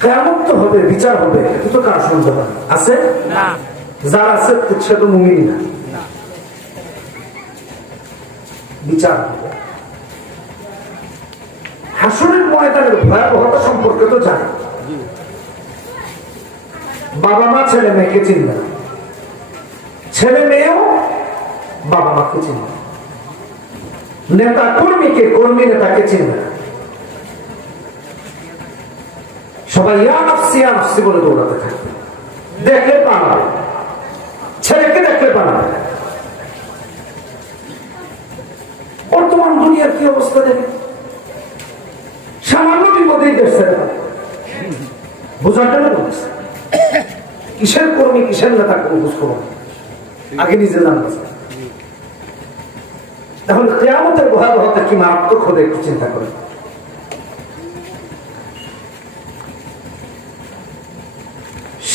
কিয়ামত তো হবে, বিচার হবে, এটা তো কার সন্দেহ আছে না? যার আছে সে তো মুমিন না। বিচার হবে, হাসরের ময়দানের ভয়াবহতা সম্পর্কে তো জানে। বাবা মা ছেলে মেয়েকে চিনবে না, ছেলে মেয়েও বাবা মাকে চিনবে না, নেতা কর্মীকে কর্মী নেতাকে চিনবে না। সবাই ইয়া নাফসি বলে দৌড়াতে থাকবে, দেখলে পালাবে, ছেলেকে দেখলে পালাবে। বর্তমান দুনিয়ার কি অবস্থা দেখে, সামান্য বিপদেই দেশ ছেড়ে বোঝার জন্য বলছে কিসের কর্মী কিসের নেতা বুঝ করো আগে নিজে জানতে। তাহলে কিয়ামতের ভয়াবহতা কি মারাত্মক হবে একটু চিন্তা করে।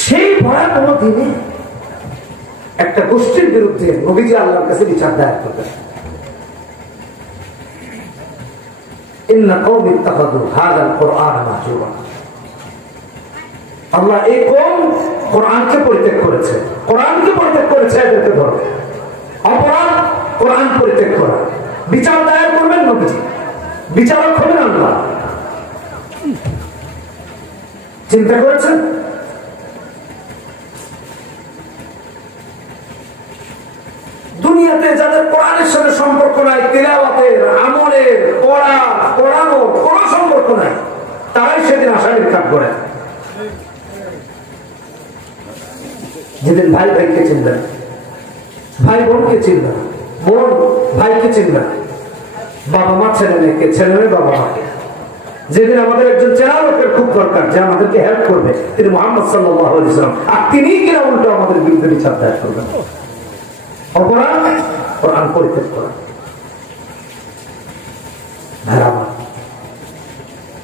সেই ভয়াবহ দিনে একটা গোষ্ঠীর বিরুদ্ধে নবীজি আল্লাহর কাছে বিচার দায়ের করবেন। আল্লাহ এই কওম কোরআনকে পরিত্যাগ করেছে, কোরআনকে পরিত্যাগ করেছে, এদেরকে ধরো। অপরাধ কোরআন পরিত্যাগ করা, বিচার দায়ের করবেন নবীজি, বিচারক হবেন আল্লাহ। চিন্তা করেছেন? দুনিয়াতে যাদের কোরআনের সাথে সম্পর্ক নাই, তিলাওয়াতের, আমলের, পড়া পড়ানোর কোন সম্পর্ক নাই, তারাই সেদিন আসামির কাজ করে। যেদিন ভাই ভাইকে চিনবে না, ভাই বোনকে চিনবে না, বোন ভাইকে চিনবে না, বাবা মা ছেলে মেয়েকে, ছেলে মেয়ে বাবা মাকে। যেদিন আমাদের একজন চেনা লোকের খুব দরকার, যে আমাদেরকে হেল্প করবে, তিনি মুহাম্মদ সাল্লাল্লাহু আলাইহি ওয়াসাল্লাম, আর তিনিই কিনা উল্টো আমাদের বিরুদ্ধে বিচার দায়ের করবেন। অপরাধ কোরআন পরিত্যাগ করা।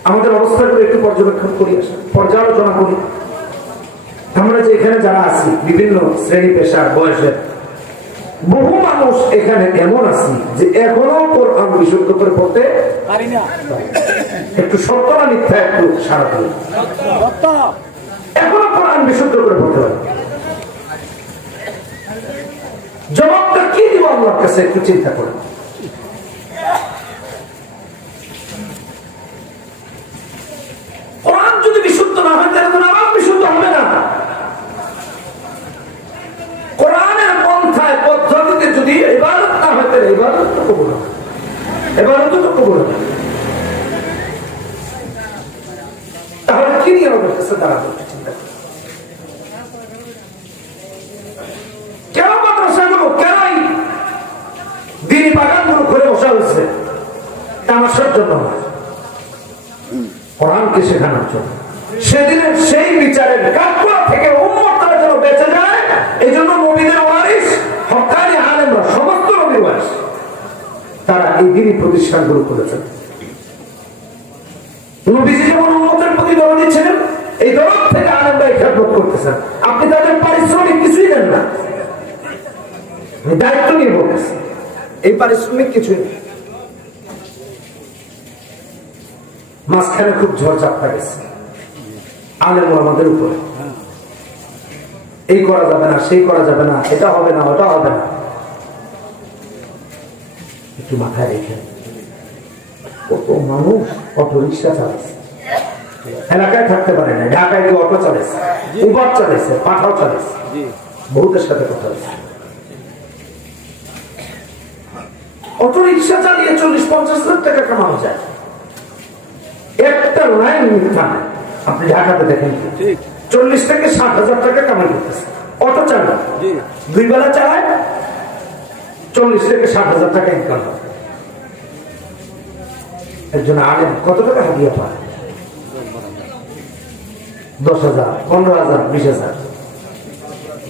আমাদের অবস্থাগুলো একটু পর্যবেক্ষণ করি, পর্যালোচনা করি। আমরা যে এখানে যারা আছি, বিভিন্ন শ্রেণী পেশার বয়সের বহু মানুষ এখানে এমন আছি যে এখনো কোরআন বিশুদ্ধ করে পড়তে পারি না। একটু সত্য না মিথ্যা একটু সারা দিই, এখনো কোরআন বিশুদ্ধ করে পড়তে পারি। জবাবটা কি দিব আল্লাহর কাছে একটু চিন্তা করেন। কোরআন যদি বিশুদ্ধ না হয় তাহলে নামাজ বিশুদ্ধ হবে না। কোরআনের পন্থায় পদ্ধতিতে যদি ইবাদত না হয় তাহলে ইবাদত তো কবুল হবে, ইবাদত তো কবুল হবে। তাহলে কি নিয়ে আমাদের কাছে দাঁড়াবো চিন্তা করেন। কেন মাদ্রাসাগুলো, কেনই দিনী বাগানগুলো ঘুরে বসা হয়েছে? তামাশার জন্য না, কোরআনকে শেখানোর জন্য। সেদিনের সেই বিচারের কাঠগড়া থেকে উম্মত তারা যেন বেঁচে যায়, এই জন্য নবীদের ওয়ারিস হক্কানি আলেমরা, সমস্ত নবীর ওয়ারিস, তারা এই দিনী প্রতিষ্ঠানগুলো করেছেন। নবীজি যেমন উম্মতের প্রতি দরদি ছিলেন, এই দরদ থেকে আলেমরা খেদমত করতেছেন। আপনি তাদের পারিশ্রমিক কিছুই দেন না, দায়িত্ব নিয়ে বলতেছে, এই পারিশ্রমিক কিছুই নেই। মাঝখানে খুব ঝড় ঝাপটা গেছে আলেম ওলামাদের উপরে, এই করা যাবে না, সেই করা যাবে না, এটা হবে না, ওটা হবে না। একটু মাথায় রেখে, কত মানুষ অটো রিক্সা চালাচ্ছে, এলাকায় থাকতে পারে না, ঢাকায় গিয়ে অটো চালাচ্ছে, উবার চালাচ্ছে, পাঠাও চালাচ্ছে, বহুতের সাথে কথা হচ্ছে। অটো রিক্সা চালিয়ে 40-50 লাখ টাকা কামানো যায়, একটা লাইন মিথ্যা। আপনি ঢাকাতে দেখেন 40 থেকে 60,000 টাকা কামাই করতেছে অটো চালা, 2 বেলা চালায় 40 থেকে 60,000 টাকা ইনকাম হয়। একজন আলেম কত টাকা হাতিয়ে পায়? 10,000, 15,000, 20,000।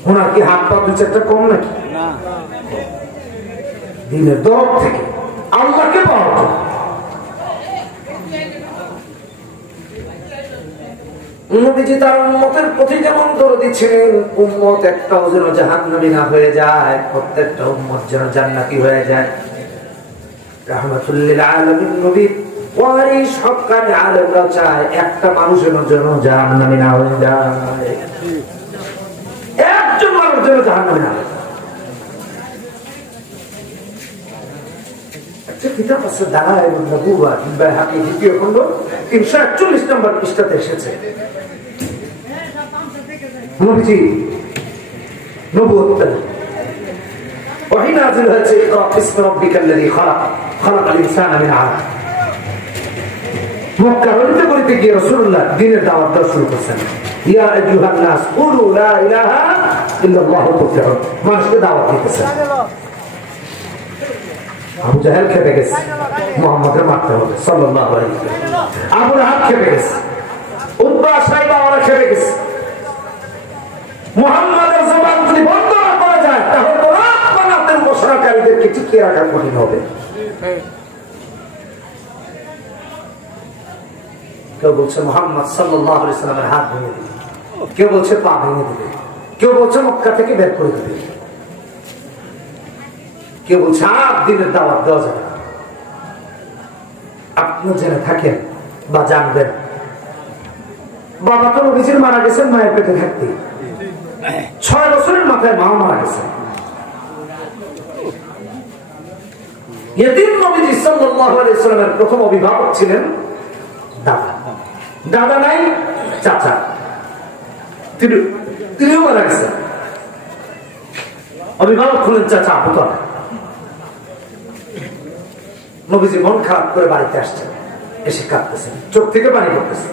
ওনার কি হাত পা 2-4টা কম নাকি? দিনের দর থেকে আল্লাহকে পাওয়া যায়। নবীজি তার উম্মতের প্রতি যেমন দরদি ছিলেন, উম্মত একটাও যেন জাহান্নামী না হয়ে যায়, প্রত্যেকটা উম্মত যেন জান্নাতি হয়ে যায়। রাহমাতুল লিল আলামিন নবী ওই সবখানে আলেমরা চায় একটা মানুষের জন্য জাহান্নামী না হয়ে যায়, একজন মানুষের জন্য জাহান্নামী না। একটা কিতাব আছে দালায়েলুন নবুওয়া, বাইহাকী দ্বিতীয় খণ্ড 341 নম্বর পৃষ্ঠাতে এসেছে নবীজি নবুয়ত ওহী নাযিল হয়েছে, ইকরা বিসমি রাব্বিকাল্লাযী খালাক, খালাকাল ইনসানা মিন আলাক। মক্কা হইতে বলতে গিয়ে রাসূলুল্লাহ দ্বীনের দাওয়াত দেওয়া শুরু করেছেন। ইয়া আইয়ুহান নাস কুলু লা ইলাহা ইল্লাল্লাহু তুফলিহুন, মানুষকে দাওয়াত দিতেছেন। আবু জাহেল খেপে গেছে, মুহাম্মদকে মারতে হবে সাল্লাল্লাহু আলাইহি ওয়াসাল্লাম। আবু লাহাব খেপে গেছে, উতবা সাইবা ওরা খেপে গেছে। মুহাম্মাদের জবান যদি বন্ধ না করা যায় তাহলে তো রাত বসরাকারীদেরকে টিকিয়ে রাখা কঠিন হবে। কেউ বলছে মুহাম্মদ সাল্লাল্লাহু আলাইহি ওয়াসাল্লামের হাত ভেঙে দিবে, কেউ বলছে পা ভেঙে দিবে, কেউ বলছে মক্কা থেকে বের করে দিবে, কেউ বলছে আর দিনের দাওয়াত দেওয়া যাবে না। আপনি জেনে থাকেন বা জানবেন, বাবা তো নবীজির মারা গেছেন মায়ের পেটে থাকতে, 6 বছরের মাথায় মা মারা গেছে। ইয়েতিম নবীজি সাল্লাল্লাহু আলাইহি ওয়াসাল্লামের প্রথম অভিভাবক ছিলেন দাদা, দাদা নাই চাচা, তিনিও মারা গেছেন। অভিভাবক হলেন চাচা আবু তালেব। নবীজি মন খারাপ করে বাড়িতে আসছেন, এসে কাঁদতেছেন, চোখ থেকে পানি পড়তেছে।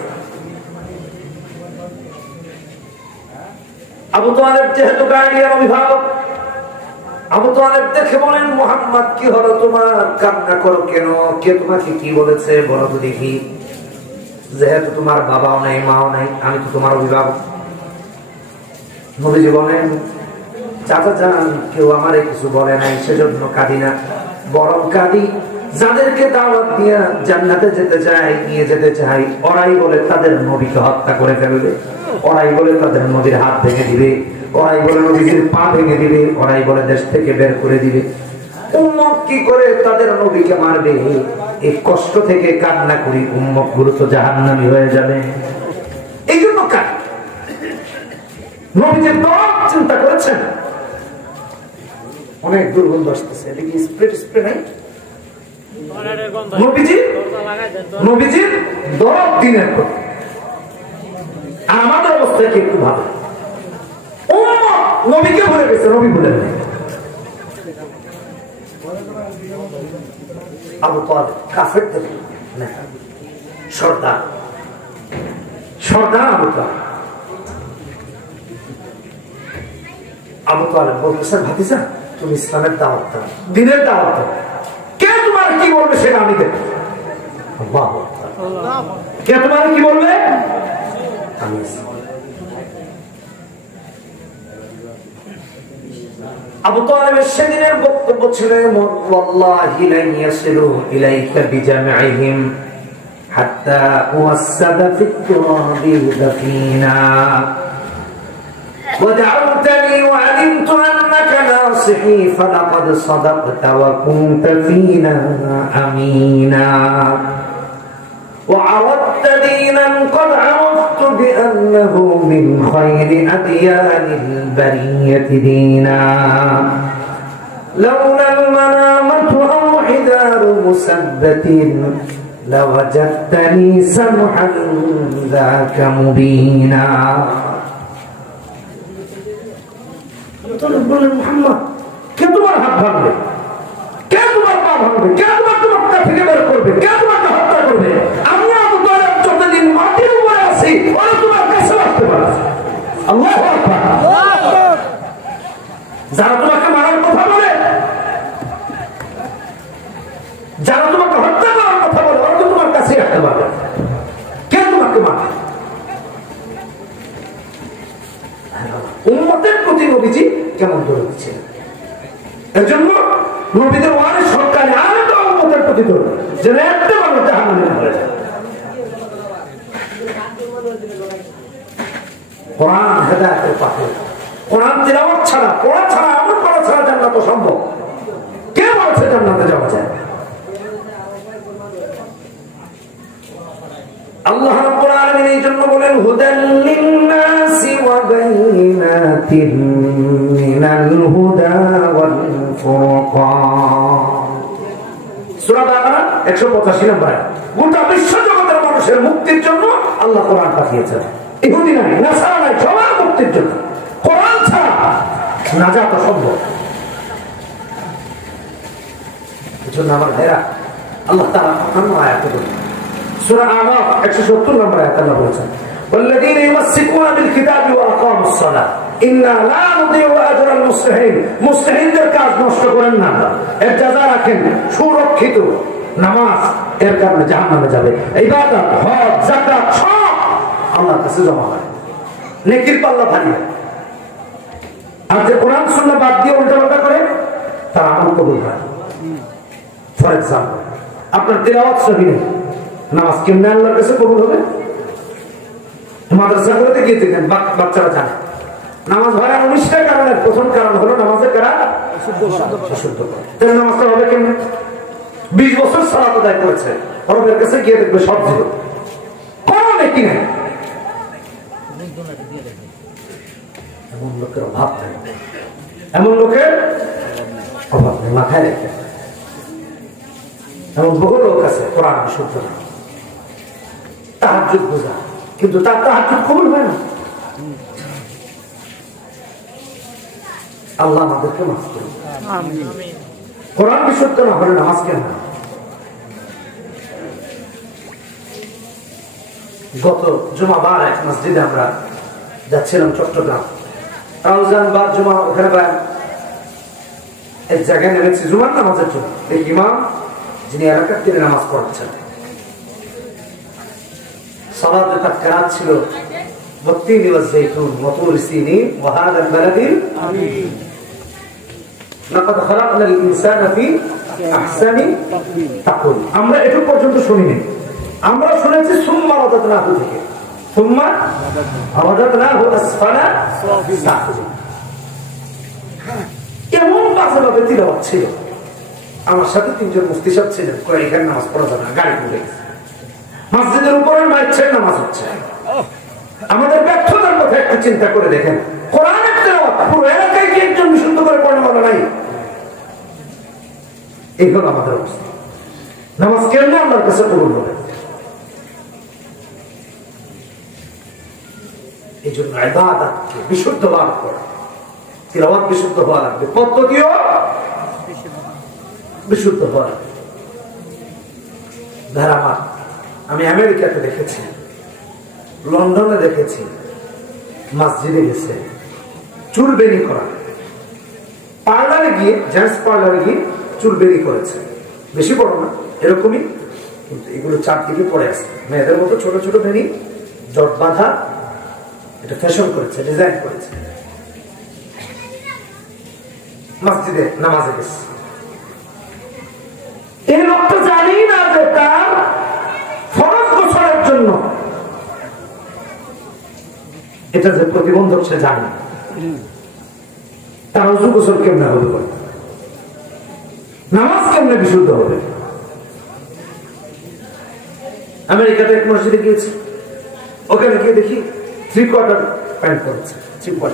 আবু তালেব যেহেতু গার্ডিয়ান অভিভাবক, আবু তালেব দেখে বলেন মুহাম্মদ কি হলো তোমার, কান্না করো কেন, কে তোমাকে কি বলেছে বলো তো দেখি। যেহেতু তোমার বাবাও নাই মাও নাই, আমি তো তোমার অভিভাবক। নবীজি বলেন চাচা যান কেউ আমারে কিছু বলে নাই সেজন্য কাঁদি না, বরং কাঁদি যাদেরকে দাওয়াত দিয়ে জান্নাতে যেতে চাই, নিয়ে যেতে চাই, ওরাই বলে তাদের নবীকে হত্যা করে ফেলবে, ওরাই বলে তাদের নবীর হাত ভেঙে দিবে, ওরাই বলে নবীর পা ভেঙে দিবে, ওরাই বলে দেশ থেকে বের করে দিবে। উম্মত কি করে তাদের নবীকে মারবে, এই কষ্ট থেকে কান্না করি, উম্মত গুলো তো জাহান্নামী হয়ে যাবে। এই জন্য নবীজির দরদ চিন্তা করেছেন, অনেক দুর্গন্ধ আসতেছে, এটা কি স্প্রে নাই? নবীজির দরদ দিনের পর আমাদের অবস্থা কি একটু ভালো, নবীকে ভুলে গেছে, নবী ভুলে নেই। আবু তালেব কাফেরদের নেতা, সর্দার, সর্দার আবু তালেব। আবু তালেব বলতেছেন ভাতিজা তুমি ইসলামের দাওয়াত দাও, দ্বীনের দাওয়াত দাও, কে তোমার কি বলবে সেটা আমি দেখব। কে তোমার কি বলবে আমি। আবু তালেবের সেদিনের বক্তব্য ছিল ওয়াল্লাহি লান ইয়াসিলু ইলাইকা বিজামিহিম হাত্তা ওয়াসাদা ফিত তুরাবি দাফিনা ودعوتني وعلمت أنك ناصحي فلقد صدقت وكنت فينا أمينا وعرضت دينا قد عرفت بأنه من خير أديان البرية دينا لولا المنامة أو حذار مسبة لوجدتني سمحا ذاك مبينا বলেন মুহাম্মদ কে তোমার হাত ভাঙবে, কে তোমার পা ভাঙবে, কে তোমাকে মক্কা থেকে বের করবে, কে তোমাকে হত্যা করবে? আমি আবু তালেব যতদিন মাটির উপরে আছি ওরা তোমার কাছে আসতে পারে। আল্লাহু আকবার। যারা তোমাকে মারার কথা বলে, যারা তোমাকে হত্যা করার কথা বলে, ওরা তো তোমার কাছে আসতে পারবে। কে তোমাকে মারে? উম্মতের প্রতি নবীজি কেমন দরদ ছিলেন। এজন্য নবীদের ওয়ারিস সরকারে আরেকটা উম্মতের প্রতি দরদ, যেন একটা মানুষ জাহান্নামে না হয়ে যায়। কোরআন হেদায়েতের পথে, কোরআন তিলাওয়াত ছাড়া, পড়া ছাড়া, আমল করা ছাড়া জান্নাত সম্ভব। কে বলছে জান্নাতে যাওয়া যায়? আল্লাহ রাব্বুল আলামিন এই জন্য বলেন হুদাল লিন-নাসি ওয়া বাইনাতিন মিনাল হুদা ওয়াল ফুরকান। সূরা বাকারা 185 নম্বর। গোটা বিশ্ব জগতের মানুষের মুক্তির জন্য আল্লাহ কোরআন পাঠিয়েছেন। ইহুদি নাই, নাসারা নাই, সবার মুক্তির জন্য। কোরআন ছাড়া নাজাত অসম্ভব। এজন্য আমার ভাইরা, আল্লাহ তাআলা অন্য আয়াতে বলেন, সূরা আরাফ 170 নম্বর আয়াতে আল্লাহ বলেছেন, والذين يمسكون بالكتاب واقاموا الصلاه انا لا نضيع اجر المصلحين। মুসলিমদের কাজ নষ্ট করেন না, এর জাযা রাখেন, সুরক্ষিত নামাজ এর কারণে জাহান্নামে যাবে। ইবাদত, হজ, যাকাত সব আল্লাহর কাছে জমা হয়, নেকির পাল্লা ভারী। আর যে কোরআন সুন্নাহ বাদ দিয়ে উল্টাপাল্টা করে তার আমল কবুল হয়। ফর এক্সাম্পল, আপনার তিলাওয়াত সহি নেই, নামাজ কেমনে আল্লাহর কাছে কবুল হবে? মাদ্রাসাগুলোতে গিয়ে দেখেন বাচ্চারা জানে নামাজ হয় 19টা কারণের প্রথম কারণ হলো নামাজের কারা অশুদ্ধ। তাহলে নামাজটা হবে কেমনে? 20 বছর সালাত আদায় করেছে, রবের কাছে গিয়ে দেখবে সব জিরো, কোনো নেকি নাই। এমন লোকের অভাব নেই, এমন লোকের অভাব নেই, মাথায় রেখে। এমন বহু লোক আছে কোরআন বিশুদ্ধ না, তাহাজ্জুদ বোঝা, কিন্তু তার তাহাজ্জুদ কবুল হয় না। আল্লাহ আমাদেরকে মাফ করুন। কোরআন বিশুদ্ধ না হলে নামাজ কেন? গত জুমাবার এক মসজিদে আমরা যাচ্ছিলাম চট্টগ্রাম, রাউজানবার জুমা, ওখানে এক জায়গায় নেমেছি জুমার নামাজের জন্য। এই ইমাম যিনি এলাকার তিনি নামাজ পড়াচ্ছেন, সালাতে তার কেরাত ছিল والتين والزيتون وطور سينين وهذا البلد الأمين لقد خلقنا الإنسان في أحسن تقويم। আমরা এটুকু পর্যন্ত শুনিনি, আমরা শুনেছি সুম্মা রাদাদনাহু থেকে, সুম্মা রাদাদনাহু আসফালা সাফিলিন। এমন বাজেভাবে তিলাওয়াত ছিল। আমার সাথে 3জন মুফতি সাহেব ছিলেন, কয় এখানে নামাজ পড়া যাবে না, গাড়ি পড়ে গেছে। মসজিদের উপরে মাইছেন নামাজ হচ্ছে। আমাদের ব্যর্থতার কথা একটু চিন্তা করে দেখেন, কোরআনের তেলাওয়াত পুরো এলাকায় কি একজন বিশুদ্ধ করে পড়ানো বলা নাই? এই হলো আমাদের অবস্থা। নামাজ কেন আল্লাহর কাছে কবুল হবে? এই জন্য ইবাদতকে বিশুদ্ধ লাভ করা, তিলাওয়াত বিশুদ্ধ হওয়া লাগবে, পদ্ধতিও বিশুদ্ধ হওয়া লাগবে। ধারামা আমি আমেরিকাতে দেখেছি, লন্ডনে দেখেছি, মসজিদে গেছে চুল বেরি করা, পার্লারে গিয়ে, জেন্টস পার্লারে গিয়ে চুল বেরি করেছে, বেশি বড় না, এরকমই, কিন্তু এগুলো চারদিকে পড়ে আছে, মেয়েদের মতো ছোট ছোট বেরি, জট বাঁধা, এটা ফ্যাশন করেছে, ডিজাইন করেছে। মসজিদে নামাজে গেছে, এই লোকটা জানি না যে তার ফরজ গোসলের জন্য এটা যে প্রতিবন্ধক, সে জানে তার ওযু গোসল কেমনে হবে, নামাজ কেমনে বিশুদ্ধ হবে। আমেরিকাতে এক মসজিদে গিয়েছি, ওখানে গিয়ে দেখি 3/4 প্যান্ট পরেছে, 3/4,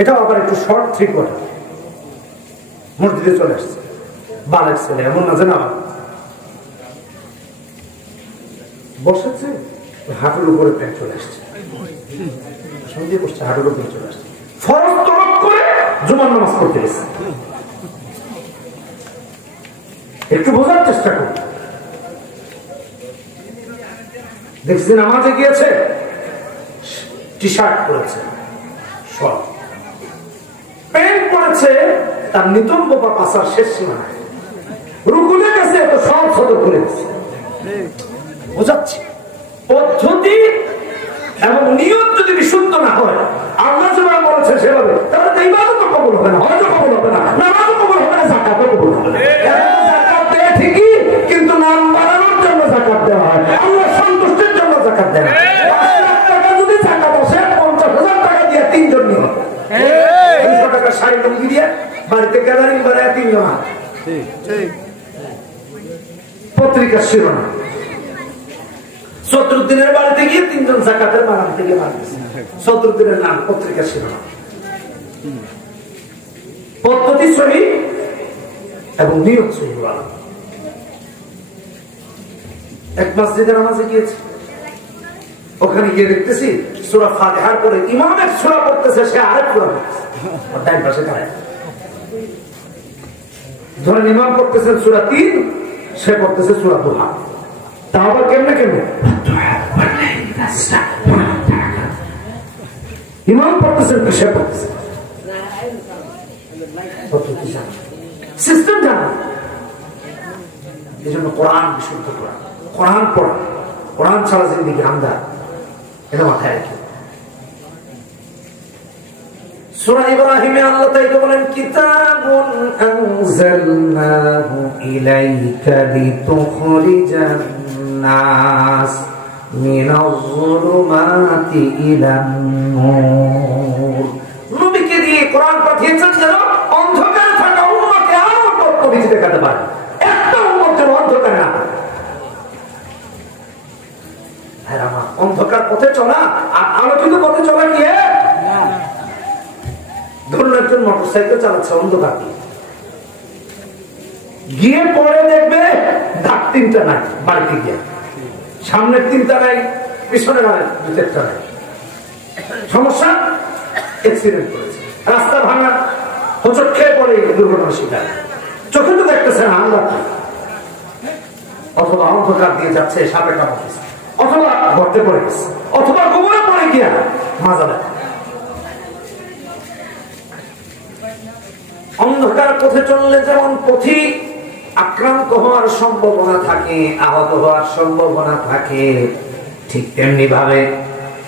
এটাও আবার একটু শর্ট 3/4। মসজিদে চলে আসছে, বালের ছেলে, এমন না যে না বসেছে, হাঁটুর উপরে প্যান্ট চলে আসছে, সঙ্গে বসছে, হাঁটুর উপরে চলে আসছে, ফরজ তরক করে জুমার নামাজ পড়তে গেছে। একটু বোঝার চেষ্টা করুন। দেখছি নামাজে গিয়েছে, টি শার্ট পরেছে, শর্ট প্যান্ট পরেছে, তার নিতম্ব বা পাশার শেষ সীমানায়, রুকুতে গেছে তো সব সদর করে দিচ্ছে। বোঝাচ্ছি পদ্ধতি এবং নিয়ত যদি বিশুদ্ধ না হয়, আল্লাহ যেভাবে বলেছে সেভাবে, তাহলে তো ইবাদতও কবুল হবে না, হজও কবুল হবে না, নামাজও কবুল হবে না, যাকাতও কবুল হবে না। যাকাত দেয় ঠিকই, কিন্তু নাম বাড়ানোর জন্য যাকাত দেওয়া হয়, আল্লাহ সন্তুষ্টির জন্য যাকাত দেয় না। 5 লাখ টাকা যদি যাকাত আসে, 50,000 টাকা দিয়ে 3 জন নিয়ে 200 টাকা শাড়ি লুঙ্গি দিয়ে বাড়িতে গ্যাদারিং বাড়ায় 3 জন পত্রিকার শিরোনাম। শত্রুদ্দিনের বাড়িতে গিয়ে 3 জন জাকাতের বাগান থেকে মারতেছে। শত্রুদ্দিনের নাম পত্রিকা ছিল না, পদ্ধতি সহি এবং নিয়ত সহি। এক মসজিদে নামাজে গিয়েছে, ওখানে গিয়ে দেখতেছি সূরা ফাতিহার পরে ইমাম এক সূরা পড়তেছে, সে আরেক সূরা পড়তেছে। ডান পাশে দাঁড়ায় ধরেন ইমাম পড়তেছেন সূরা 3, সে পড়তেছে সূরা দুহা। তা আবার কেমনে কেমনে? ইমাম পড়তেছেন, সে পড়তেছে, সিস্টেম জানা। এই জন্য কোরআন বিশুদ্ধ কোরআন, কোরআন পড়া, কোরআন ছাড়া জিন্দেগি আন্ধার, এটা মাথায় রাখি। সূরা ইব্রাহিমে আল্লাহ তাআলা বলেন কিতাবুন আনজালনাহু ইলাইকা লিতুখরিজান নাস মিনাজ-যুলুমাতি ইলান-নূর। নবীকে দিয়ে কোরআন পাঠিয়েছেন যেন অন্ধকারে থাকা উম্মতকে আলো পথ দেখাতে পারে, একটা উম্মত যেন অন্ধকারে না। অন্ধকার পথে চলা আর আলোকিত পথে চলা কি? ধরুন একজন মোটরসাইকেল চালাচ্ছে অন্ধকার গিয়ে পরে দেখবে দাগ 3টা নাই, বাড়িতে গিয়ে সামনের 3টা নাই, পিছনে নাই, 2-4টা নাই। সমস্যা, অ্যাক্সিডেন্ট করেছে, রাস্তা ভাঙা, হোঁচট খেয়ে পড়ে দুর্ঘটনার শিকার। চোখে তো দেখতেছে না আল্লাহ, অথবা অন্ধকার দিয়ে যাচ্ছে, সাপে কামড়েছে, অথবা গর্তে পড়ে গেছে, অথবা গোবরে পড়ে গিয়া মাজা দেখা। অন্ধকার পথে চললে যেমন পথিক আক্রান্ত হওয়ার সম্ভাবনা থাকে, আহত হওয়ার সম্ভাবনা থাকে, ঠিক তেমনি ভাবে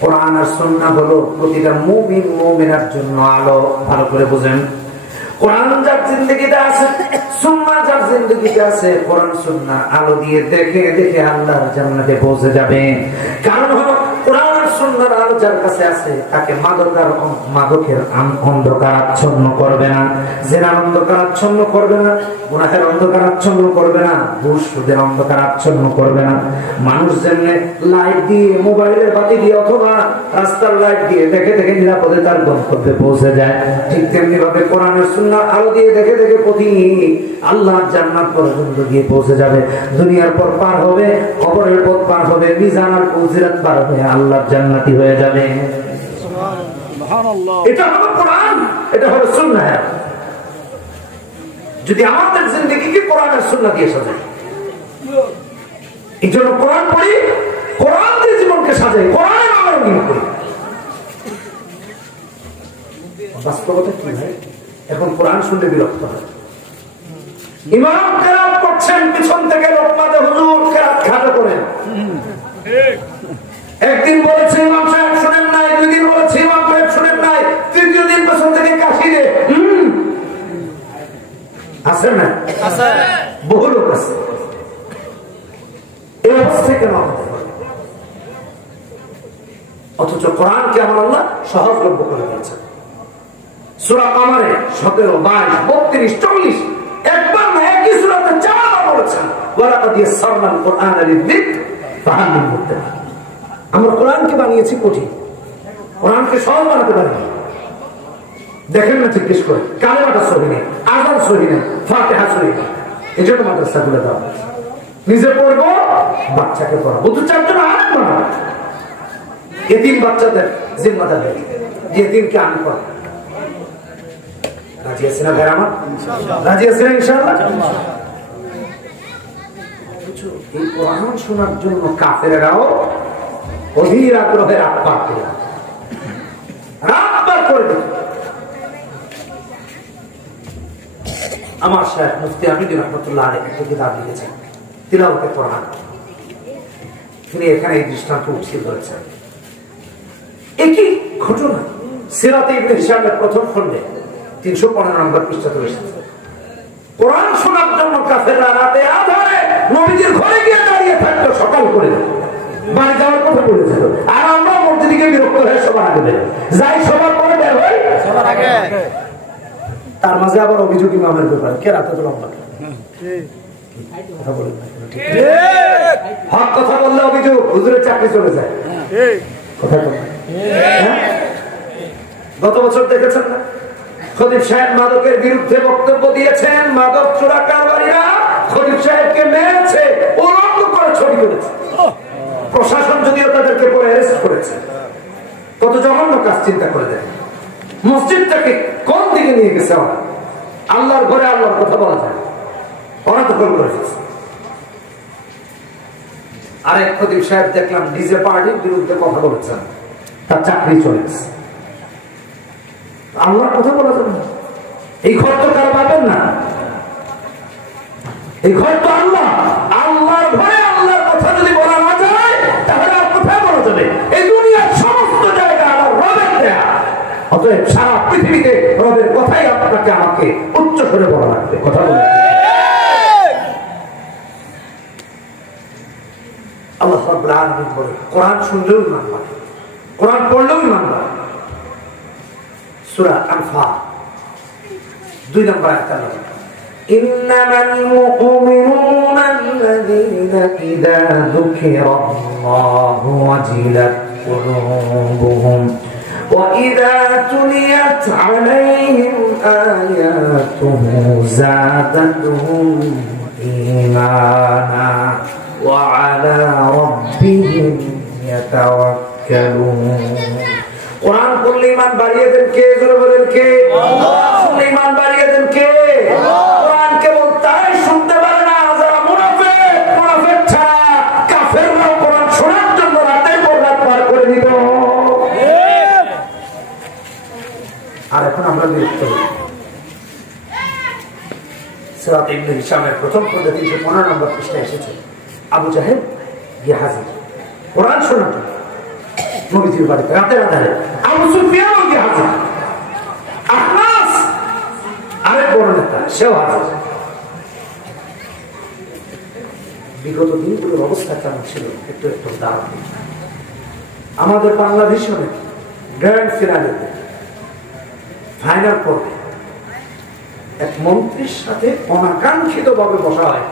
কোরআন আর সুন্নাহ হলো প্রতিটা মুমিন মুমিনার জন্য আলো। ভালো করে বুঝেন, কোরআন যার জিন্দগিতে আছে, সুন্নাহ যার জিন্দগিতে আছে, কোরআন সুন্নাহ আলো দিয়ে দেখে দেখে আল্লাহর জান্নাতে পৌঁছে যাবে। কারণ হলো কোরআন আর সুন্নাহর আলো যার কাছে আছে, তাকে মাদকের অন্ধকার আচ্ছন্ন করবে না, জিনার অন্ধকার আচ্ছন্ন করবে না, গুনাহের অন্ধকার আচ্ছন্ন করবে না, ঘুষ সুদের অন্ধকার আচ্ছন্ন করবে না। মানুষ যেমনি লাইট দিয়ে, মোবাইলের বাতি দিয়ে অথবা রাস্তার লাইট দিয়ে দেখে দেখে নিরাপদে তার গন্তব্যে পৌঁছে যায়, ঠিক তেমনি ভাবে কোরআনের সুন্নাহর আলো দিয়ে দেখে দেখে পথিক আল্লাহর জান্নাত পর্যন্ত গিয়ে পৌঁছে যাবে। দুনিয়ার পর পার হবে, কবরের পথ পার হবে, মিজান আর পুলসিরাত পার হবে, আল্লাহর জান্নাতি হয়ে যাবে। সুবহানাল্লাহ। এটা হলো কোরআন, এটা হলো সুন্নাহ। যদি আমাদের জিন্দেগিকে কোরআন আর সুন্নাহ দিয়ে সাজাই, এই জন্য কোরআন পড়ি, কোরআন দিয়ে জীবনকে সাজাই, কোরআনের আমল করি। বাস্তবতা কি ভাই? এখন কোরআন শুনলে বিরক্ত হয়। ইমাম কেরাত করছেন, পিছন থেকে লোকমাতে হুজুর কেরাত খাটো করেন। একদিন বলেছে ইমাম সাহেব শুনেন নাই, 2 দিন বলেছে ইমাম সাহেব শুনেন নাই, 3য় দিন পেছন থেকে কাশি রে আছে না? আছে, বহু লোক আছে। এই অবস্থা কেন আমাদের? অথচ কোরআনকে আমার আল্লাহ সহজলভ্য করে দিয়েছেন। সূরা কামারে 17, 22, 32, 40 একবার না একই সূরাতে 4 বার বলেছেন ওয়ালাকাদ ইয়াসসারনাল কুরআনা লিযিকর ফাহাল মিন মুদ্দাকির। আমরা কোরআনকে বানিয়েছি কঠিন, কোরআনকে সহজ বানাতে পারি। দেখেন না জিজ্ঞেস করে, কালেমাটা সহি নেই, আযান সহি নেই, ফাতিহা সহি নেই। এই জন্য মাদ্রাসাগুলো দেওয়া হয়েছে। নিজে পড়বো, বাচ্চাকে পড়াবো, 2-4 জন আলেম বানাবো, এতিম বাচ্চাদের জিম্মাদার দেয়, এতিমকে আমি পড়াবো। রাজি আছেন না ভাই আমার? রাজি আছেন ইনশাআল্লাহ? এই কোরআন শোনার জন্য কাফেররাও অধীর আগ্রহে রাত পার করে দিত। আমার শাইখ মুফতি আমিন রহমাতুল্লাহ আলাইহি একটা কিতাব লিখেছেন তিলাওয়াতে কোরআন। তিনি এখানে এই দৃষ্টান্ত উঠিয়ে ধরেছেন। একই ঘটনা সিরাতে ইবনে হিশামের প্রথম খণ্ডে 315 নম্বর পৃষ্ঠাতে এসেছে। কোরআন শোনার জন্য কাফেররা রাতে আধারে নবীজির ঘরে গিয়ে দাঁড়িয়ে থাকতো, সকাল করে দিত, বাড়ি যাওয়ার কথা বলেছিল। আর আমরা মসজিদে বিরক্ত হয়ে সবার আগে বের হই, যাই সবার পরে বের হই সবার আগে। তার মাঝে আবার অভিযোগ ইমামের ব্যাপারে, কে রাতে তো লম্বা কথা বলেন, হক কথা বললে অভিযোগ, হুজুরের চাকরি চলে যায়। কথা কথা গত বছর দেখেছেন না, খতিব সাহেব মাদকের বিরুদ্ধে বক্তব্য দিয়েছেন, মাদক চোরা কারবারিরা খতিব সাহেবকে মেরেছে, উলঙ্গ করে ছবি তুলেছে। প্রশাসন যদিও তাদেরকে পরে অ্যারেস্ট করেছে। কত জঘন্য কাজ চিন্তা করে দেয়। মসজিদটাকে কোন দিকে নিয়ে গেছে ওরা? আল্লাহর ঘরে আল্লাহর কথা বলা যায়, ওরা তো গোল করে ফেলছে। আরেক খতিব সাহেব দেখলাম ডিজে পার্টির বিরুদ্ধে কথা বলেছেন, তার চাকরি চলে গেছে। আল্লাহর কথা বলা যাবে না। এই ঘর তো কারো পাবেন না, এই ঘর তো আল্লাহ। আল্লাহর ঘরে আল্লাহর কথা যদি বলা না যায় তাহলে আর কোথায় বলা যাবে? এই দুনিয়ার সমস্ত জায়গা আমার রবের দেয়া। অতএব সারা পৃথিবীতে রবের কথাই আপনাকে আমাকে উচ্চ করে বলা লাগবে। কথা বলে আল্লাহ রাব্বুল আলামিন বলে, কোরআন শুনলেও ইমান বাড়ে, কোরআন পড়লেও ইমান বাড়ে। সূরা আনফাল 2 নম্বর আয়াত আল্লাহ, ইন্নামাল মুমিনুনা আল্লাযীনা ইযা যুকিরাল্লাহু ওয়াজিলাত কুলুবুহুম ওয়া ইযা তুলিয়াত আলাইহিম আয়াতুহু যাদাতুহুম ঈমানা ওয়া আলা রাব্বিহিম ইয়াতাওয়াক্কালুন। কোরআন পড়লে ঈমান বাড়িয়ে দেন কে? জোরে বলেন কে? আল্লাহ। শুনলে ঈমান বাড়িয়ে দেন কে? আল্লাহ। কোরআন কেবল তাই শুনতে পারে না যারা মুনাফিক, মুনাফিক ছাড়া কাফেররাও কোরআন শোনার জন্য রাতের পর রাত পার করে দিত। আর এখন আমরা বিরক্ত হই। সূরা ইবনে হিশামের প্রথম পর্বে 315 নম্বর পৃষ্ঠায় এসেছে, আবু জাহেল গিয়ে হাজির কোরআন শোনার জন্য নবীজির বাড়িতে রাতের আধারে। আবু সুফিয়ানও গিয়ে হাজির, আহনাস আরেক বড় নেতা সেও হাজির। বিগত দিনগুলোর অবস্থা কেমন ছিল একটু একটু দাঁড়ান। আমাদের বাংলাদেশে গ্র্যান্ড ফিনালেতে ফাইনাল পর্বে এক মন্ত্রীর সাথে অনাকাঙ্ক্ষিত ভাবে বসা হয়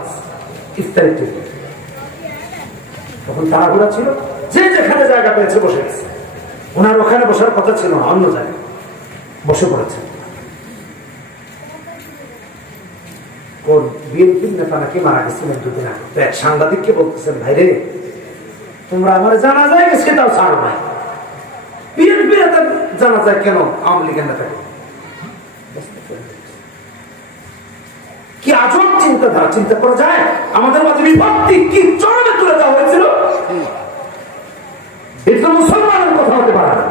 ইফতারের টেবিলে। তখন তাড়াহুড়া ছিল, যে যেখানে জায়গা পেয়েছে বসে গেছে। ওনার ওখানে বসার কথা ছিল না, অন্য জায়গায় বসে পড়েছে। কোন বিএনপির নেতা নাকি মারা গেছিলেন 2 দিন আগে। তো এক সাংবাদিককে বলতেছেন, ভাই রে তোমরা আমার জানা যায় গেছে তাও ছাড়ো নাই, বিএনপি নেতা জানা যায় কেন আওয়ামী লীগের নেতা? কি আজব চিন্তাধারা! চিন্তা করা যায় আমাদের মাঝে বিভক্তি কি চরমে তুলে দেওয়া হয়েছিল। এটা মুসলমানের কথা হতে পারে না।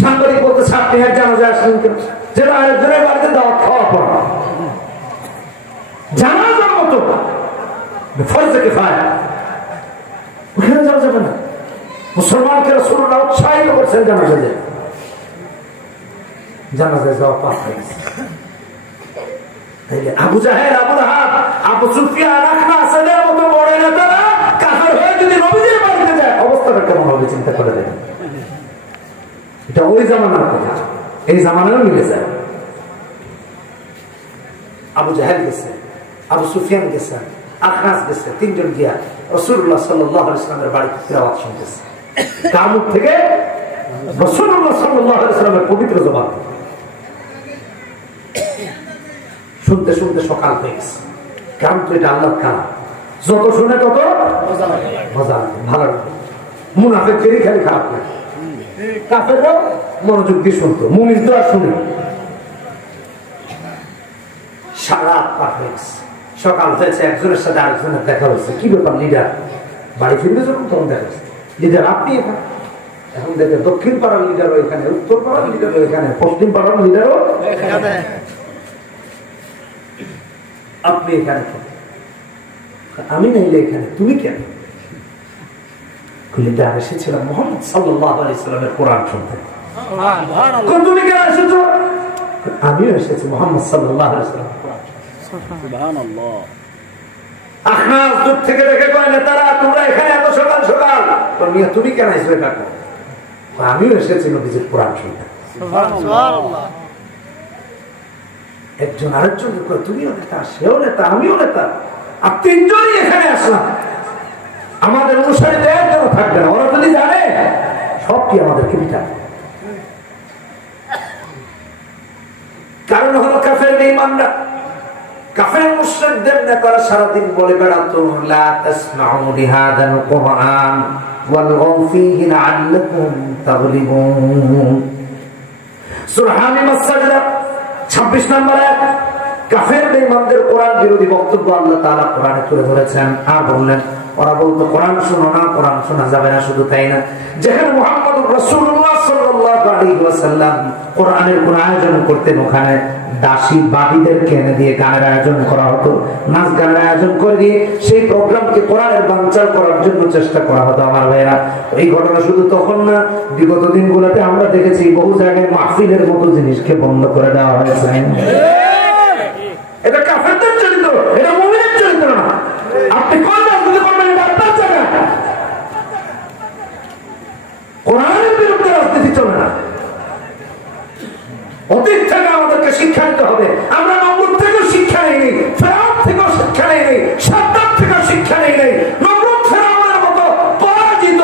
সাংবাদিক বলতে আপনি এক জানাজা আসলেন কেন? যেটা আরেকজনের বাড়িতে দাওয়াত খাওয়া পড়া জানাজার মতো ফরজে কিফায়া, ওখানে যাওয়া যাবে না। মুসলমানকে রাসূলুল্লাহ উৎসাহিত করছেন জানাজায়, জানাজায় যাওয়া পাপ হয়ে গেছে। আবু জাহেল, আবু লাহাব, আবু সুফিয়ান, আখনাস এদের মতো বড় নেতারা কাফের হয়ে যদি নবীজির বাড়িতে যায় অবস্থাটা কেমন হবে চিন্তা করে দেখেন। এটা ওই জামানার কথা, এই জামানারও মিলে যায়। আবু জাহেল গেছে, আবু সুফিয়ান গেছে, আখনাস গেছে, 3 জন গিয়া রাসূলুল্লাহ সাল্লাল্লাহু আলাইহি ওয়াসাল্লামের বাড়িতে তেলাওয়াত শুনতেছে। কার মুখ থেকে? রাসূলুল্লাহ সাল্লাল্লাহু আলাইহি ওয়াসাল্লামের পবিত্র জবান। শুনতে শুনতে সকাল হয়ে গেছে। কারণ তো এটা আল্লাহর কালাম, যত শুনে তত মজা ভালো লাগে। মুনাফিক ফেরি খালি খারাপ লাগে, কাফেররাও মনোযোগ দিয়ে শুনতো, মুমিন তো আর শুনে। সারা রাত পার হয়ে গেছে, সকাল হয়েছে, একজনের সাথে আরেকজনের দেখা হয়েছে। কি ব্যাপার লিডার? বাড়ি ফিরবে যখন তখন দেখা হচ্ছে লিডার আপনি এখানে। এখন দেখে দক্ষিণ পাড়ার লিডারও এখানে, উত্তর পাড়ার লিডারও এখানে, পশ্চিম পাড়ার লিডারও আপনি এখানে। আমি নাইলে এখানে, তুমি কেন? লিডার এসেছিলাম মুহাম্মদ সাল্লাল্লাহু আলাইহি ওয়াসাল্লামের কোরআন শুনতে। তুমি কেন এসেছো? আমিও এসেছি মুহাম্মদ সাল্লাল্লাহু আলাইহি ওয়াসাল্লামের কোরআন। সুবহানাল্লাহ। আখনাস দূর থেকে দেখে কয়, নেতারা তোমরা এখানে এত সকাল সকাল, তুমি কেন এসে থাকো? আমিও এসেছি নবীজির কোরআন শুনতে। সুবহানাল্লাহ। একজন আরেকজন তুমিও নেতা, সেও নেতা, আমিও নেতা, আর 3 জনই এখানে আসলাম। আমাদের অনুসারীদের একজন থাকবে না। ওরা যদি জানে সব কি আমাদেরকে পিটাবে। কারণ হলো কাফের বেঈমানরা, কাফের মুশরিকদের নেতারা সারাদিন বলে বেড়াতো লা তাসমাউ লিহাদাল কুরআন ওয়ালগাউ ফীহি লাআল্লাকুম তাগলিবুন। সূরা হামিম আস-সাজদা 26 নম্বর আয়াত। কাফের বেঈমানদের কোরআন বিরোধী বক্তব্য আল্লাহ তাআলা কোরআনে তুলে ধরেছেন। আর বললেন ওরা বলতো কোরআন শোনো না, কোরআন শোনা যাবে না। শুধু তাই না, যেখানে মুহাম্মদুর রাসূলুল্লাহ সাল্লাল্লাহু আলাইহি ওয়াসাল্লাম কোরআনের কোন আয়োজন করতেন, ওখানে দাসী বাদীদেরকে এনে দিয়ে গানের আয়োজন করা হতো, নাচ গানের আয়োজন করে দিয়ে সেই প্রোগ্রামকে কোরআনের বানচাল করার জন্য চেষ্টা করা হতো। আমার ভাইরা, এই ঘটনা শুধু তখন না, বিগত দিনগুলোতে আমরা দেখেছি বহু জায়গায় মাহফিলের মতো জিনিসকে বন্ধ করে দেওয়া হয়েছে। এটা কাফেরদের চরিত্র, এটা মুমিনের চরিত্র না। আপনি করবেন যদি করবেন এটা আপনার জায়গা। কোরআনের বিরুদ্ধে রাজনীতি চলে না। অতীত থেকে আমাদেরকে শিক্ষা নিতে হবে। আমরা নমরুদ থেকেও শিক্ষা নেই, ফেরাউন থেকেও শিক্ষা নেই, সাদ্দাত থেকেও শিক্ষা নেই। নমরুদ ফেরাউনের মতো পরাজিত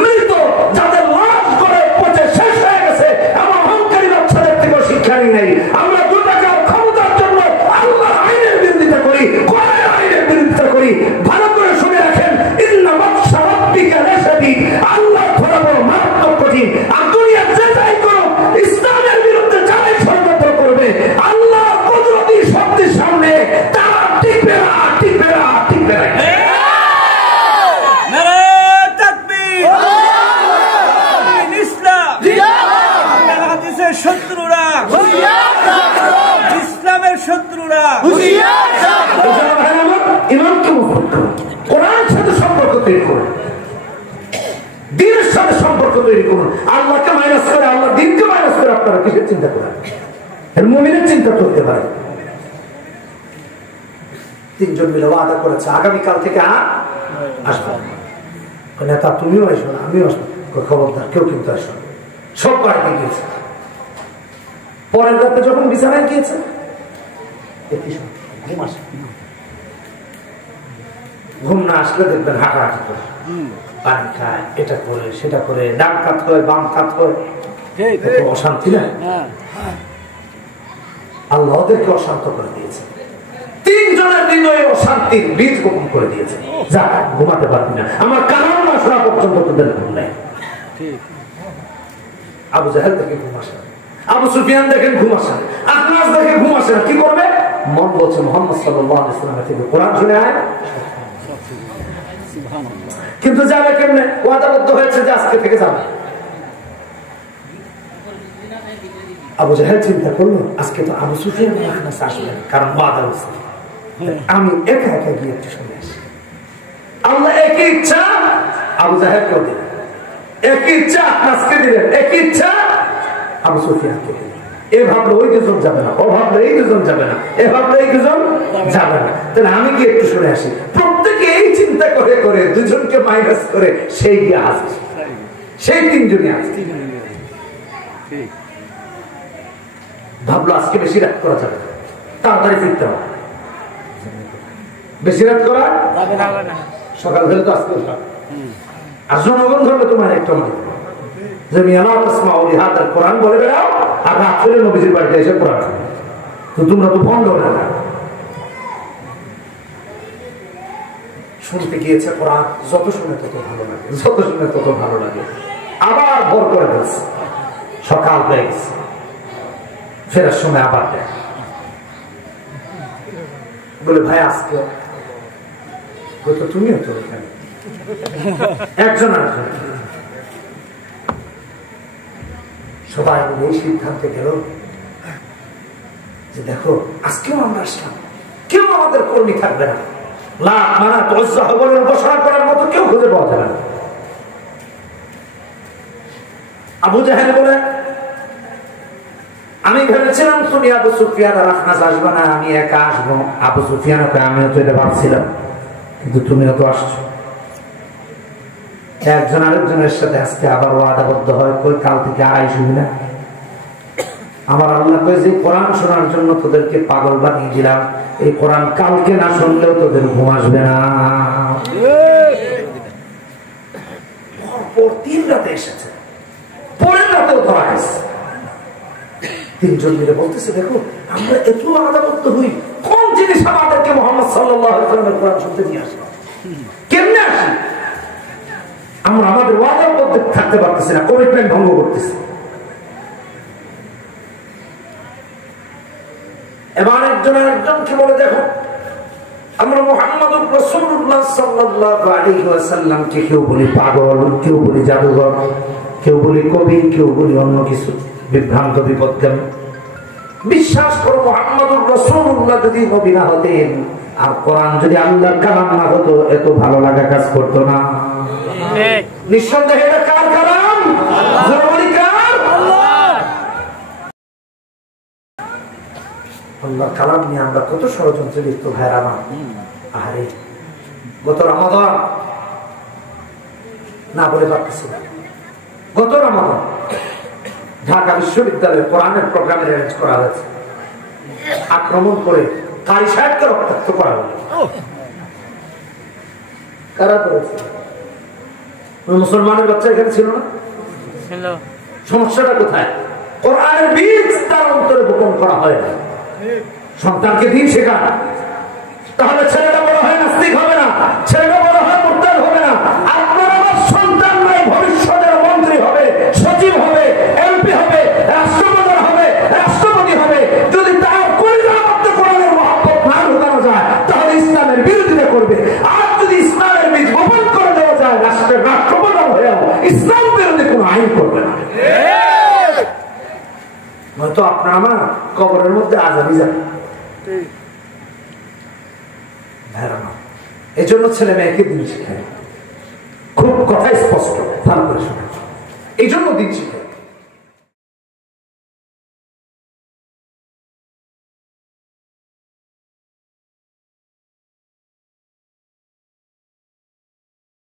মৃত যাদের লাশ করে পচে শেষ হয়ে গেছে এমন অহংকারী বাচ্চাদের থেকেও শিক্ষা নেই। আমরা দুটাকে ক্ষমতার জন্য আল্লাহর আইনের বিরোধিতা করি, কোরআনের আইনের বিরোধিতা করি। ভালো করে শুনে রাখেন, ইন্না বাতশা রাব্বিকা লাশাদীদ। আল্লাহ ধরা বড় মারাত্মক কঠিন। আর দুনিয়া যে যাই করো, ইসলামের বিরুদ্ধে যারাই ষড়যন্ত্র করবে, আল্লাহর কুদরতি শক্তির সামনে তারা টিকবে না, টিকবে না, টিকবে না। নারায়ে তাকবীর, ইসলাম জিন্দাবাদ। হাদিসের শত্রুরা হুঁশিয়ার থাকো, ইসলামের শত্রুরা হুঁশিয়ার থাকো। ইমানকে মুখস্থ করুন, কোরআনের সাথে সম্পর্ক তৈরি করুন, দ্বীনের সাথে সম্পর্ক তৈরি করুন। আল্লাহকে মাইনাস করে, আল্লাহ দ্বীনকে মাইনাস করে আপনারা কিসের চিন্তা করেন? এর মুমিনের চিন্তা করতে পারেন। তিনজন মিলে ওয়াদা করেছে আগামীকাল থেকে আসবো। নেতা তুমিও আসবো না, আমিও আসবো। খবরদার কেউ কিন্তু আসবো না। সব বাড়িতে গিয়েছে। পরের রাতে যখন বিছানায় গিয়েছে, ঘুম না আসলে দেখবেন হাঁটাহাঁটি করে, পানি খায়, এটা করে সেটা করে, ডান কাত হয় বাম কাত হয়, অশান্তি না? আল্লাহ ওদেরকে অশান্ত করে দিয়েছে। তিনজনের হৃদয়ে অশান্তির বীজ বপন করে দিয়েছে। যা ঘুমাতে পারবি না, আমার কারণ না শোনা পর্যন্ত তোদের ঘুম নেই। আবু জাহেল দেখে ঘুম আসে, আবু সুফিয়ান দেখেন ঘুম আসে, আখনাস দেখে ঘুম আসে না। কি করবে? মন বলছে মুহাম্মদ সাল্লাল্লাহু আলাইহি ওয়াসাল্লামের থেকে কোরআন শুনে আয়। কিন্তু যাবে কেমনে? ওয়াদাবদ্ধ হয়েছে যে আজকে থেকে যাবে। আবু জাহেল চিন্তা করলো আজকে তো আবু সুফিয়ান আসবে, কারণ ওয়াদা হয়েছে। আমি একা একা গিয়ে একটু শুনে আসি। আল্লাহ একই ইচ্ছা আবু জাহেলকেও দিলেন, একই ইচ্ছা আখনাসকে দিলেন, একই ইচ্ছা আবু সুফিয়ানকে দিলেন। এ ভাবলো ওই দুজন যাবে না, ও ভাবলো এই দুজন যাবে না, এ ভাবলো এই দুজন যাবে না, তাহলে আমি গিয়ে একটু শুনে আসি। প্রত্যেকে এই চিন্তা করে করে দুজনকে মাইনাস করে সেই গিয়ে আসে, সেই তিনজনই আসে। ভাবলো আজকে বেশি রাত করা যাবে, তাড়াতাড়ি ফিরতে হবে। বেশি রাত করা সকাল ধরে তো আজকে আর জনগণ ধরবে তোমার একটা মানে যে কোরআন বলে বেড়াও আর রাত করে নবীজির বাড়িতে এসে কোরআন, তো তোমরা তো বন্ধ না। শুনতে গিয়েছে কোরআন, যত শুনে তত ভালো লাগে, যত শুনে তত ভালো লাগে। আবার ভোর করে দিয়েছে, সকাল হয়ে গেছে, ফেরার সময় আবার দেয় বলে ভাই আজকে তো তুমিও তো এখানে একজন আরেকজন সবাই এই সিদ্ধান্তে গেল যে দেখো আজকেও আমরা আসলাম, কেউ আমাদের কর্মী থাকবে না, লাখ মানা তজ্জাহবলের উপাসনা করার মতো কেউ খুঁজে পাওয়া যাবে না। আবু জাহেল বলে আমি ভেবেছিলাম তুমি আবু সুফিয়ান আর আখনাস আসবে না, আমি একা আসবো। আবু সুফিয়ান আমিও তো এটা ভাবছিলাম, কিন্তু তুমিও তো আসছো। একজন আরেকজনের সাথে আজকে আবার ওয়াদাবদ্ধ হয়, কই কাল থেকে আড়াই শুনি না। আমার আল্লাহ কই যে কোরআন শোনার জন্য তোদেরকে পাগল বানিয়ে দিলাম, এই কোরআন কালকে না শুনলেও তোদের ঘুম আসবে না। পর 3 রাতে এসেছে, পরের রাতেও ধরা গেছে। 3 জন মিলে বলতেছে, দেখো আমরা এত আলাদাবদ্ধ হই, কোন জিনিস আমাদেরকে মুহাম্মদ সাল্লাল্লাহু আলাইহি ওয়াসাল্লামের কোরআন শুনতে নিয়ে আসে, কেমনে আসি? আমরা আমাদের ওয়াদার মধ্যে থাকতে পারতেছি না, কমিটমেন্ট ভঙ্গ করতেছি। এবার একজনকে বলে, দেখো আমরা মুহাম্মদুর রাসূলুল্লাহ সাল্লাল্লাহু আলাইহি ওয়াসাল্লামকে কেউ বলি পাগল, কেউ বলি জাদুঘর, কেউ বলি কবি, কেউ বলি অন্য কিছু, বিভ্রান্ত বিপদগামী। বিশ্বাস করো মুহাম্মদুর রাসূলুল্লাহ যদি নবী না হতেন আর কোরআন যদি আল্লাহর কালাম না হতো, এত ভালো লাগা কাজ করতো না। নিঃসন্দেহে এটা কার কালাম? আল্লাহর কালাম নিয়ে আমরা কত ষড়যন্ত্রে লিপ্ত ভাইরা আমার। আরে গত রমাদান না বলে পারতেছি না, গত রমাদান ঢাকা বিশ্ববিদ্যালয়ে কোরআনের প্রোগ্রামের অ্যারেঞ্জ করা হয়েছে, আক্রমণ করে কারি সাহেবকে রক্তাক্ত করা হলো। কারা করেছে? মুসলমানের বাচ্চা এখানে ছিল না? সমস্যাটা কোথায়? কোরআনের বীজ তার অন্তরে বপন করা হয় না। সন্তানকে দিন শেখান, তাহলে ছেলেটা বড় হয় নাস্তিক হবে না, ছেলেটা বড় হয় মুরতাদ হবে না। আপনার আমার সন্তান নাই ভবিষ্যতের মন্ত্রী হবে, সচিব হবে, এমপি হবে, রাষ্ট্রপ্রধান হবে, রাষ্ট্রপতি হবে। যদি তার কলিজার মধ্যে কোরআনের মহব্বত না ঢোকানো যায়, তাহলে ইসলামের বিরোধিতা করবে। আর যদি ইসলামের বীজ বপন করে দেওয়া যায়, রাষ্ট্রের রাষ্ট্রপ্রধান হয়েও ইসলাম বিরোধী কোনো আইন করবে না। নয়তো আপনার আমার কবরের মধ্যে আজানি যাবে। এই জন্য ছেলে মেয়েকে দিন শিখায়, খুব কথা স্পষ্ট, ভালো করে শোনা। এই জন্য দিন শিখায়।